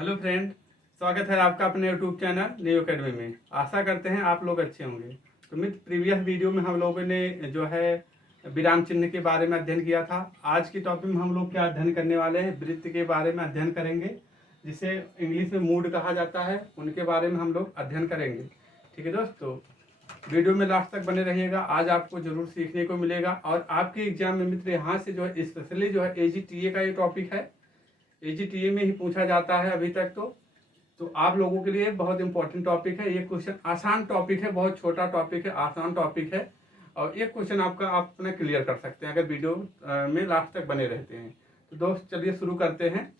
Hello friend, स्वागत है आपका अपने यूट्यूब चैनल न्यू अकेडमी में। आशा करते हैं आप लोग अच्छे होंगे। तो मित्र, प्रीवियस वीडियो में हम लोगों ने जो है विराम चिन्ह के बारे में अध्ययन किया था। आज की टॉपिक में हम लोग क्या अध्ययन करने वाले हैं, वृत्त के बारे में अध्ययन करेंगे, जिसे इंग्लिश में मूड कहा जाता है। उनके बारे में हम लोग अध्ययन करेंगे। ठीक है दोस्तों, वीडियो में लास्ट तक बने रहिएगा। आज आपको जरूर सीखने को मिलेगा। और आपके एग्जाम में मित्र यहाँ से जो है स्पेशली जो है AGTA का ये टॉपिक है, AGTA में ही पूछा जाता है अभी तक। तो आप लोगों के लिए बहुत इंपॉर्टेंट टॉपिक है। ये क्वेश्चन आसान टॉपिक है, बहुत छोटा टॉपिक है, आसान टॉपिक है। और ये क्वेश्चन आपका आप अपना क्लियर कर सकते हैं अगर वीडियो में लास्ट तक बने रहते हैं। तो दोस्त चलिए शुरू करते हैं।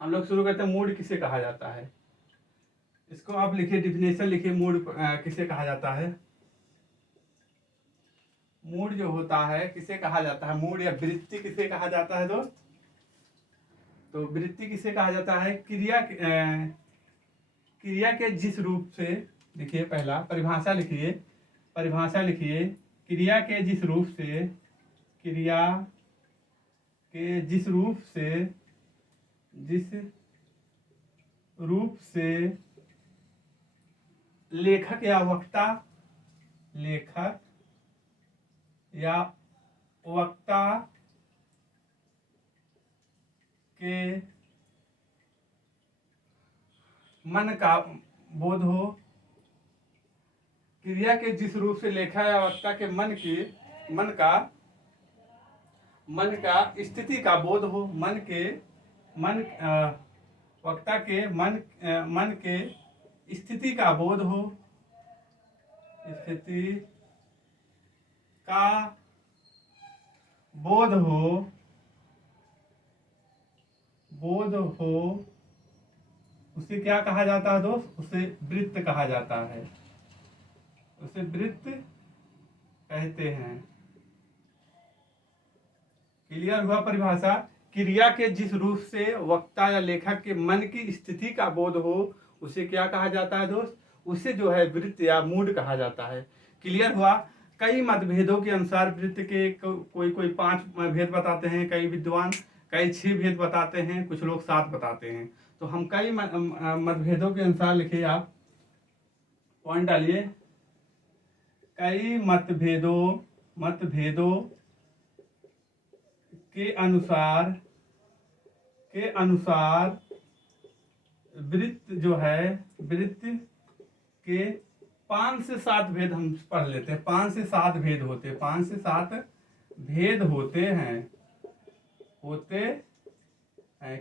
हम लोग शुरू करते हैं, मूड किसे कहा जाता है। इसको आप लिखिए, डिफिनेशन लिखिए, मूड किसे कहा जाता है। मूड जो होता है किसे कहा जाता है, मूड या वृत्ति किसे कहा जाता है दोस्त। तो वृत्ति किसे कहा जाता है, क्रिया के जिस रूप से, देखिए पहला परिभाषा लिखिए, परिभाषा लिखिए। क्रिया के जिस रूप से, क्रिया के जिस रूप से, जिस रूप से लेखक या वक्ता, लेखक या वक्ता के मन का बोध हो। क्रिया के जिस रूप से लेखक या वक्ता के मन का स्थिति का बोध हो। वक्ता के मन के स्थिति का बोध हो, स्थिति का बोध हो, उसे क्या कहा जाता है दोस्त, उसे वृत्त कहा जाता है, उसे वृत्त कहते हैं। क्लियर हुआ परिभाषा। क्रिया के जिस रूप से वक्ता या लेखक के मन की स्थिति का बोध हो, उसे क्या कहा जाता है दोस्त, उसे जो है वृत्त या मूड कहा जाता है। क्लियर हुआ। कई मतभेदों के अनुसार वृत्त के कोई 5 भेद बताते हैं, कई विद्वान कई 6 भेद बताते हैं, कुछ लोग 7 बताते हैं। तो हम कई मतभेदों के अनुसार लिखिए, आप पॉइंट डालिए। कई मतभेदों के अनुसार वृत्त जो है, वृत्त के 5 से 7 भेद हम पढ़ लेते हैं। 5 से 7 भेद होते हैं, 5 से 7 भेद होते हैं।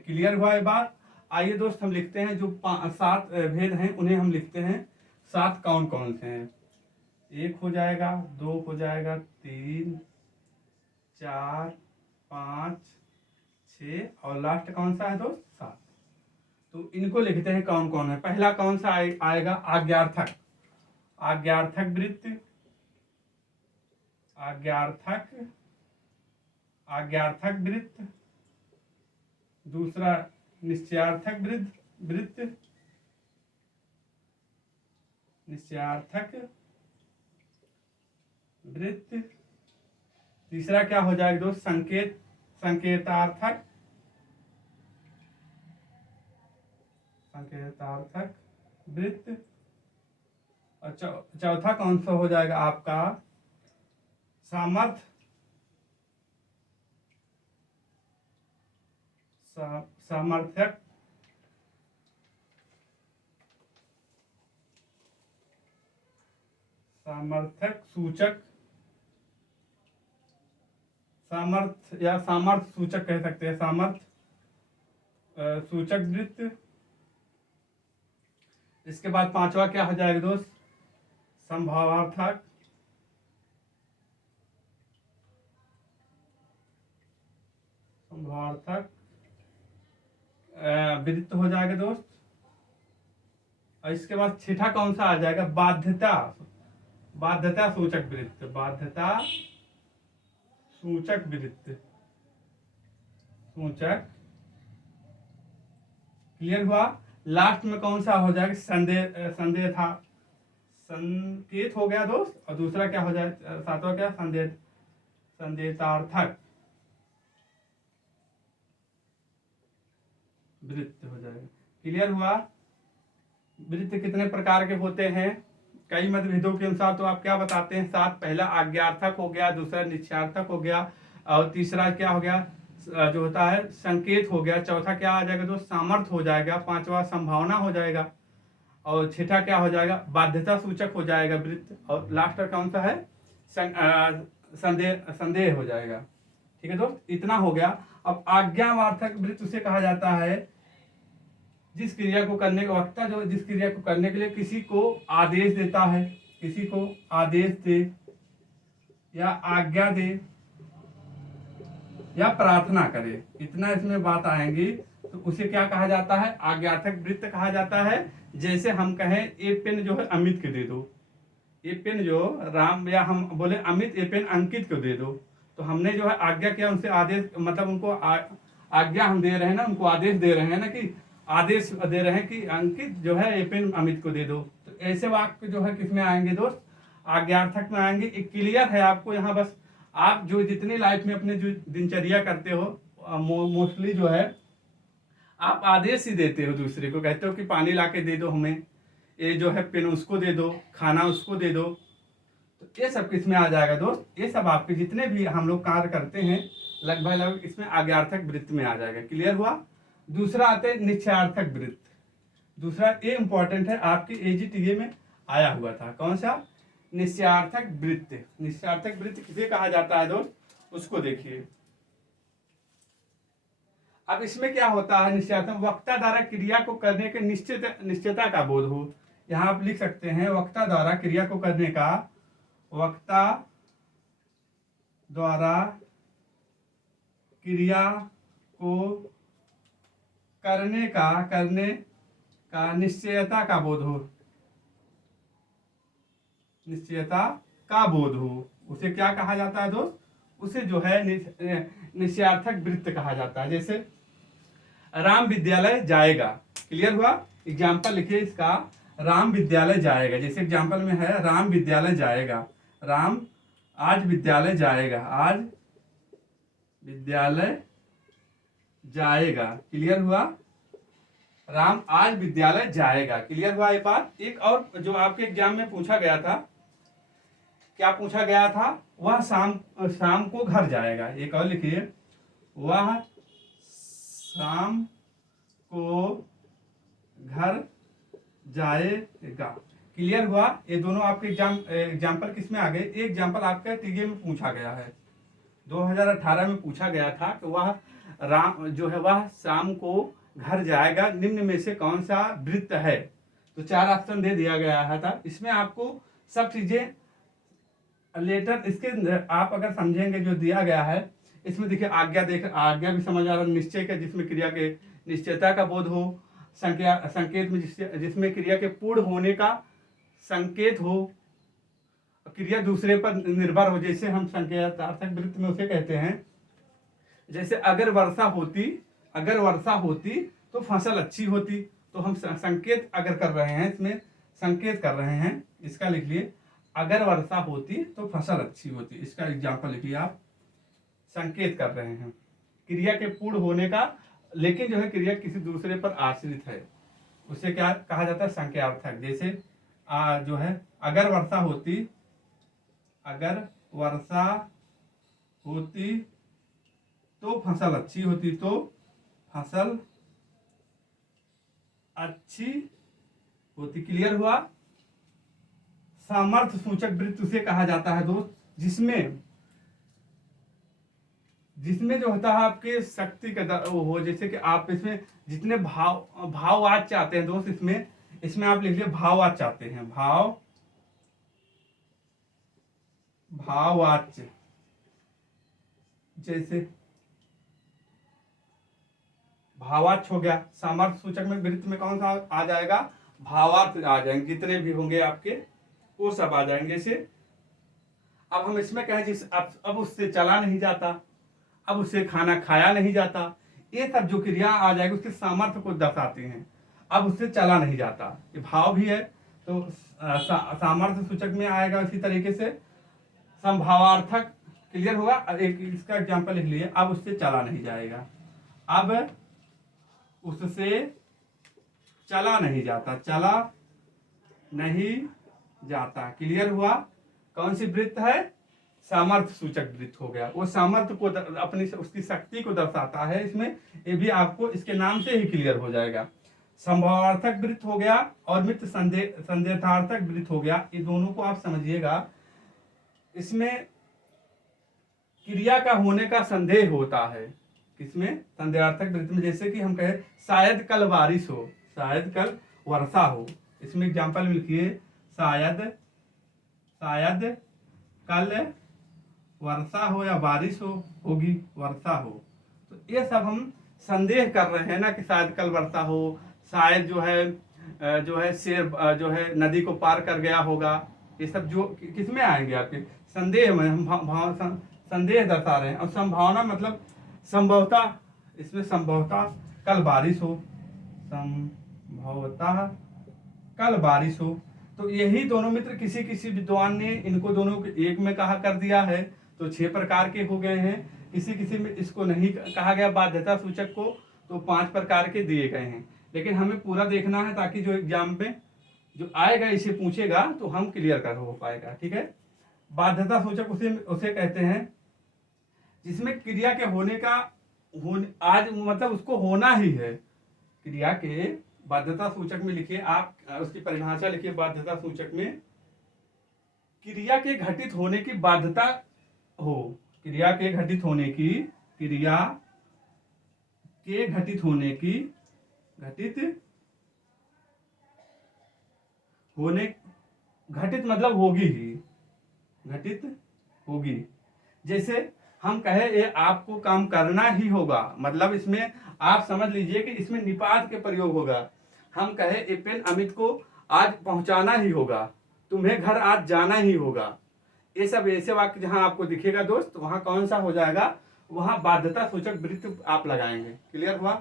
क्लियर हुआ ये बात। आइए दोस्त, हम लिखते हैं जो 7 भेद हैं, उन्हें हम लिखते हैं। 7 कौन कौन से हैं। 1 हो जाएगा, 2 हो जाएगा, 3, 4, 5, 6 और लास्ट कौन सा है दोस्त, 7। तो इनको लिखते हैं कौन कौन है। पहला कौन सा आएगा, आज्ञार्थक, आज्ञार्थक वृत्त, आज्ञार्थक वृत्त। दूसरा निश्चयार्थक वृत्त, निश्चयार्थक वृत्त। तीसरा क्या हो जाएगा दोस्त, संकेतार्थक वृत्त। और चौथा कौन सा हो जाएगा आपका, सामर्थ्यक सूचक, सामर्थ्य या सामर्थ्य सूचक कह सकते हैं, सामर्थ्य सूचक वृत्त। इसके बाद 5वां क्या हो जाएगा दोस्त, संभावार्थक वृत्त हो जाएगा दोस्त। और इसके बाद 6ठा कौन सा आ जाएगा, बाध्यता सूचक वृत्त, बाध्यता सूचक वृत्त, सूचक। क्लियर हुआ। लास्ट में कौन सा हो जाएगा, संदेह था, संकेत हो गया दोस्त। और दूसरा क्या हो जाए, 7वां क्या, संदेशार्थक वृत्त हो जाएगा। क्लियर हुआ। वृत्त कितने प्रकार के होते हैं? कई मतभेदों के अनुसार तो आप क्या बताते हैं? 7। पहला आज्ञार्थक हो गया, दूसरा निश्चयार्थक हो गया, और तीसरा क्या हो गया, जो होता है संकेत हो गया। चौथा क्या आ जाएगा दोस्त? सामर्थ्य हो जाएगा। पांचवा संभावना हो जाएगा, और छठा क्या हो जाएगा? बाध्यता सूचक हो जाएगा वृत्त। और लास्ट कौन सा है? संदेह संदेह हो जाएगा। ठीक है दोस्त, इतना हो गया। अब आज्ञावार्थक वृत्त उसे कहा जाता है जिस क्रिया को करने का वक्ता जो जिस क्रिया को करने के लिए किसी को आदेश देता है, किसी को आदेश दे या आज्ञा दे या प्रार्थना करे, इतना इसमें बात आएंगी, तो उसे क्या कहा जाता है? आज्ञार्थक वृत्त कहा जाता है। जैसे हम कहें ये पेन जो है अमित को दे दो, ये पेन जो राम, या हम बोले अमित ये पेन अंकित को दे दो, तो हमने जो है आज्ञा किया, उनसे आदेश, मतलब उनको आज्ञा हम दे रहे हैं ना, उनको आदेश दे रहे हैं ना, कि आदेश दे रहे हैं कि अंकित जो है ये पेन अमित को दे दो। तो ऐसे वाक्य जो है किसमें आएंगे दोस्त? आज्ञार्थक में आएंगे। एक क्लियर है आपको यहाँ? बस आप जो जितनी लाइफ में अपने जो दिनचर्या करते हो मोस्टली जो है आप आदेश ही देते हो दूसरे को, कहते हो कि पानी ला के दे दो हमें, ये जो है पेन उसको दे दो, खाना उसको दे दो। तो ये सब किसमें आ जाएगा दोस्त? ये सब आपके जितने भी हम लोग कार्य करते हैं लगभग इसमें आज्ञार्थक वृत्त में आ जाएगा। क्लियर हुआ। दूसरा आते हैं निश्चयार्थक वृत्त। दूसरा ये इंपॉर्टेंट है, आपके एजीटीए में आया हुआ था। कौन सा? निश्चयार्थक वृत्त। निश्चयार्थक वृत्त किसे कहा जाता है दोस्त? उसको देखिए। अब इसमें क्या होता है? निश्चयार्थक वक्ता द्वारा क्रिया को करने के निश्चितता का बोध हो। यहां आप लिख सकते हैं वक्ता द्वारा क्रिया को करने का, वक्ता द्वारा क्रिया को करने का निश्चयता का बोध हो। निश्चयता का बोध हो, उसे क्या कहा जाता है दोस्त? उसे जो है निश्चयार्थक वृत्त कहा जाता है। जैसे राम विद्यालय जाएगा। क्लियर हुआ। एग्जाम्पल लिखिए इसका, राम विद्यालय जाएगा। जैसे एग्जाम्पल में है राम विद्यालय जाएगा, राम आज विद्यालय जाएगा, आज विद्यालय जाएगा। क्लियर हुआ। राम आज विद्यालय जाएगा। क्लियर हुआ ये बात। एक और जो आपके एग्जाम में पूछा गया था, क्या पूछा गया था? वह शाम को घर जाएगा। एक और लिखिए, वह शाम को घर जाएगा। क्लियर हुआ। ये दोनों आपके एग्जाम्पल किस में आ गए? एक एग्जाम्पल आपका टीए में पूछा गया है, 2018 में पूछा गया था कि वह राम जो है वह शाम को घर जाएगा, निम्न में से कौन सा वृत्त है? तो 4 ऑप्शन दे दिया गया था। इसमें आपको सब चीजें लेटर इसके आप अगर समझेंगे जो दिया गया है, इसमें देखिए आज्ञा भी समझ आ रहा है, निश्चय का जिसमें क्रिया के निश्चयता का बोध हो, संकेत में जिसमें क्रिया के पूर्ण होने का संकेत हो, क्रिया दूसरे पर निर्भर हो। जैसे हम संकेतार्थक वृत्त में उसे कहते हैं, जैसे अगर वर्षा होती तो फसल अच्छी होती। तो हम संकेत अगर कर रहे हैं, इसमें संकेत कर रहे हैं, इसका लिख लिए अगर वर्षा होती तो फसल अच्छी होती। इसका एग्जाम्पल लिखिए आप, संकेत कर रहे हैं क्रिया के पूर्ण होने का, लेकिन जो है क्रिया किसी दूसरे पर आश्रित है, उसे क्या कहा जाता है? संज्ञार्थक। जैसे जो है अगर वर्षा होती तो फसल अच्छी होती, तो फसल अच्छी होती। क्लियर हुआ। सामर्थ्य सूचक वृत्त उसे कहा जाता है दोस्त जिसमें जो होता है आपके शक्ति का हो, जैसे कि आप इसमें जितने भाववाद चाहते हैं दोस्त, इसमें आप लिख लिया भाववाद चाहते हैं, भाववाच्य। जैसे भावार्थ हो गया, सामर्थ्य सूचक में वृत्त में कौन सा आ जाएगा? भावार्थ आ जाएंगे, जितने भी होंगे आपके वो सब आ जाएंगे। से अब हम इसमें कहें अब उससे चला नहीं जाता, अब उससे खाना खाया नहीं जाता, ये सब जो क्रिया आ जाएगी उसके सामर्थ्य को दर्शाते हैं। अब उससे चला नहीं जाता, ये भाव भी है, तो सामर्थ्य सूचक में आएगा। इसी तरीके से संभावार्थक। क्लियर होगा। एक इसका एग्जाम्पल लिख लिए, अब उससे चला नहीं जाएगा, अब उससे चला नहीं जाता, चला नहीं जाता। क्लियर हुआ? कौन सी वृत्त है? सामर्थ्य सूचक वृत्त हो गया। वो सामर्थ्य को अपनी उसकी शक्ति को दर्शाता है इसमें। ये भी आपको इसके नाम से ही क्लियर हो जाएगा। संभावार्थक वृत्त हो गया और मित्र संदेशार्थक वृत्त हो गया। ये दोनों को आप समझिएगा। इसमें क्रिया का होने का संदेह होता है। किसमें? संदेहार्थक वृत्त में। जैसे कि हम कहे शायद कल बारिश हो, शायद कल वर्षा हो। इसमें एग्जाम्पल लिखिए, शायद कल वर्षा हो या बारिश होगी, वर्षा हो। तो ये सब हम संदेह कर रहे हैं ना कि शायद कल वर्षा हो, शायद जो है शेर जो है नदी को पार कर गया होगा। ये सब जो किसमें आएंगे? आपके संदेह में। हम संदेह दर्शा रहे हैं। और संभावना मतलब संभवतः, इसमें संभवतः कल बारिश हो, संभवतः कल बारिश हो। तो यही दोनों मित्र किसी विद्वान ने इनको दोनों को एक में कहा कर दिया है, तो 6 प्रकार के हो गए हैं। किसी में इसको नहीं कहा गया बाध्यता सूचक को, तो 5 प्रकार के दिए गए हैं। लेकिन हमें पूरा देखना है ताकि जो एग्जाम में जो आएगा इसे पूछेगा तो हम क्लियर कर हो पाएगा। ठीक है? बाध्यता सूचक उसे कहते हैं जिसमें क्रिया के होने का आज मतलब उसको होना ही है। क्रिया के बाध्यता सूचक में लिखिए, आप उसकी परिभाषा लिखिए। बाध्यता सूचक में क्रिया के घटित होने की बाध्यता हो, क्रिया के घटित होने की, क्रिया के घटित होने की, घटित मतलब होगी ही, घटित होगी। जैसे हम कहे ये आपको काम करना ही होगा, मतलब इसमें आप समझ लीजिए कि इसमें निपात के प्रयोग होगा। हम कहे ये पेन अमित को आज पहुंचाना ही होगा, तुम्हें घर आज जाना ही होगा। ये सब ऐसे वाक्य जहां आपको दिखेगा दोस्त, वहां कौन सा हो जाएगा? वहां बाध्यता सूचक वृत्त आप लगाएंगे। क्लियर हुआ?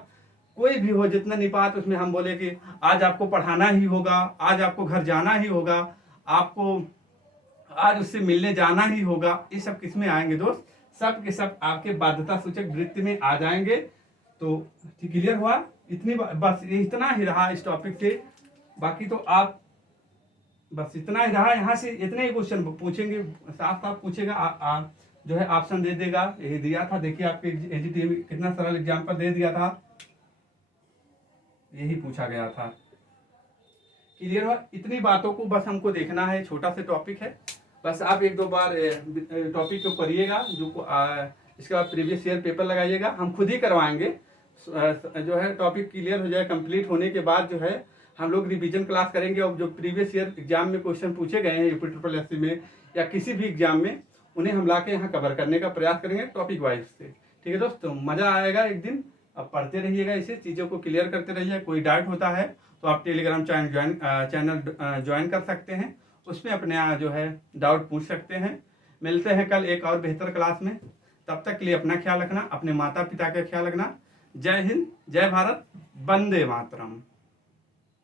कोई भी हो, जितना निपात उसमें हम बोले कि आज आपको पढ़ाना ही होगा, आज आपको घर जाना ही होगा, आपको आज उससे मिलने जाना ही होगा। ये सब किस में आएंगे दोस्त? सब के सब आपके बाध्यता सूचक वृत्ति में आ जाएंगे। तो क्लियर हुआ? इतनी बस इतना ही रहा इस टॉपिक से। बाकी तो आप बस इतना ही रहा। यहाँ से इतने ही क्वेश्चन पूछेंगे, साफ साफ पूछेगा। जो है ऑप्शन दे देगा। यही दिया था, देखिए आपके एजीटी में कितना सरल एग्जाम्पल दे दिया था, यही पूछा गया था। क्लियर हुआ? इतनी बातों को बस हमको देखना है। छोटा सा टॉपिक है, बस आप 1-2 बार टॉपिक को पढ़िएगा। इसके बाद प्रीवियस ईयर पेपर लगाइएगा, हम खुद ही करवाएंगे। जो है टॉपिक क्लियर हो जाए, कंप्लीट होने के बाद जो है हम लोग रिवीजन क्लास करेंगे। और जो प्रीवियस ईयर एग्जाम में क्वेश्चन पूछे गए हैं यूपी में या किसी भी एग्जाम में, उन्हें हम ला के यहाँ कवर करने का प्रयास करेंगे टॉपिक वाइज से। ठीक है दोस्तों? मज़ा आएगा एक दिन। अब पढ़ते रहिएगा, इसे चीज़ों को क्लियर करते रहिए। कोई डाउट होता है तो आप टेलीग्राम चैनल ज्वाइन कर सकते हैं, उसमें अपने जो है डाउट पूछ सकते हैं। मिलते हैं कल एक और बेहतर क्लास में। तब तक के लिए अपना ख्याल रखना, अपने माता पिता का ख्याल रखना। जय हिंद, जय भारत, वंदे मातरम।